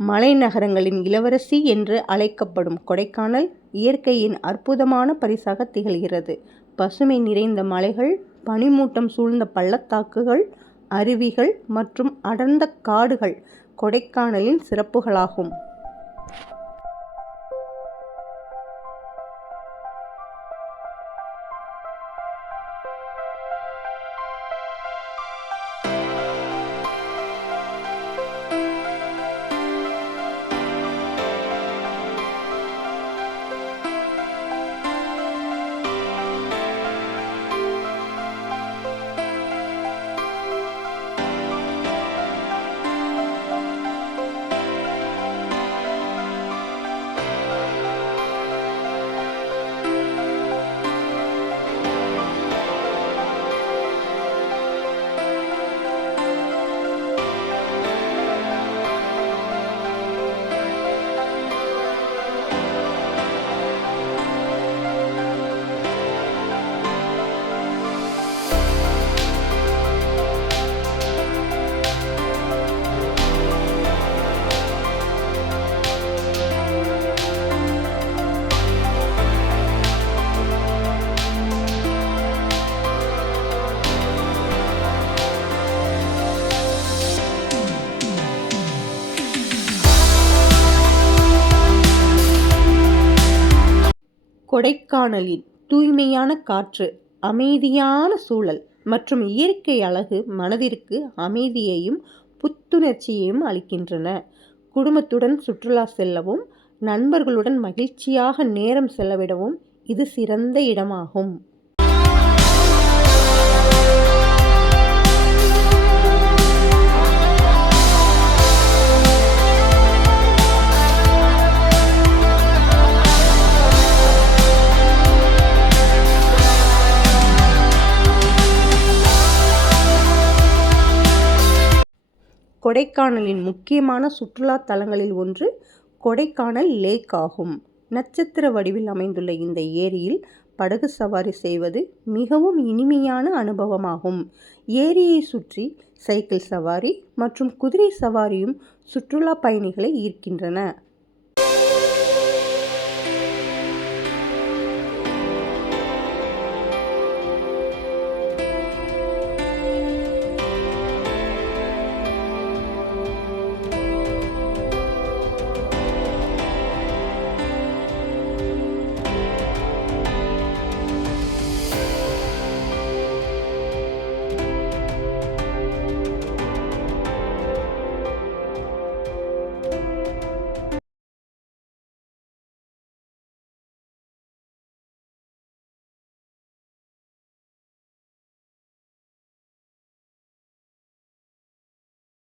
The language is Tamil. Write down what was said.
மலைநகரங்களின் இளவரசி என்று அழைக்கப்படும் கொடைக்கானல் இயற்கையின் அற்புதமான பரிசாக திகழ்கிறது. பசுமை நிறைந்த மலைகள், பனிமூட்டம் சூழ்ந்த பள்ளத்தாக்குகள், அருவிகள் மற்றும் அடர்ந்த காடுகள் கொடைக்கானலின் சிறப்புகளாகும். கொடைக்கானலின் தூய்மையான காற்று, அமைதியான சூழல் மற்றும் இயற்கை அழகு மனதிற்கு அமைதியையும் புத்துணர்ச்சியையும் அளிக்கின்றன. குடும்பத்துடன் சுற்றுலா செல்லவும், நண்பர்களுடன் மகிழ்ச்சியாக நேரம் செலவிடவும் இது சிறந்த இடமாகும். கொடைக்கானலின் முக்கியமான சுற்றுலா தலங்களில் ஒன்று கொடைக்கானல் லேக் ஆகும். நட்சத்திர வடிவில் அமைந்துள்ள இந்த ஏரியில் படகு சவாரி செய்வது மிகவும் இனிமையான அனுபவமாகும். ஏரியை சுற்றி சைக்கிள் சவாரி மற்றும் குதிரை சவாரியும் சுற்றுலா பயணிகளை ஈர்க்கின்றன.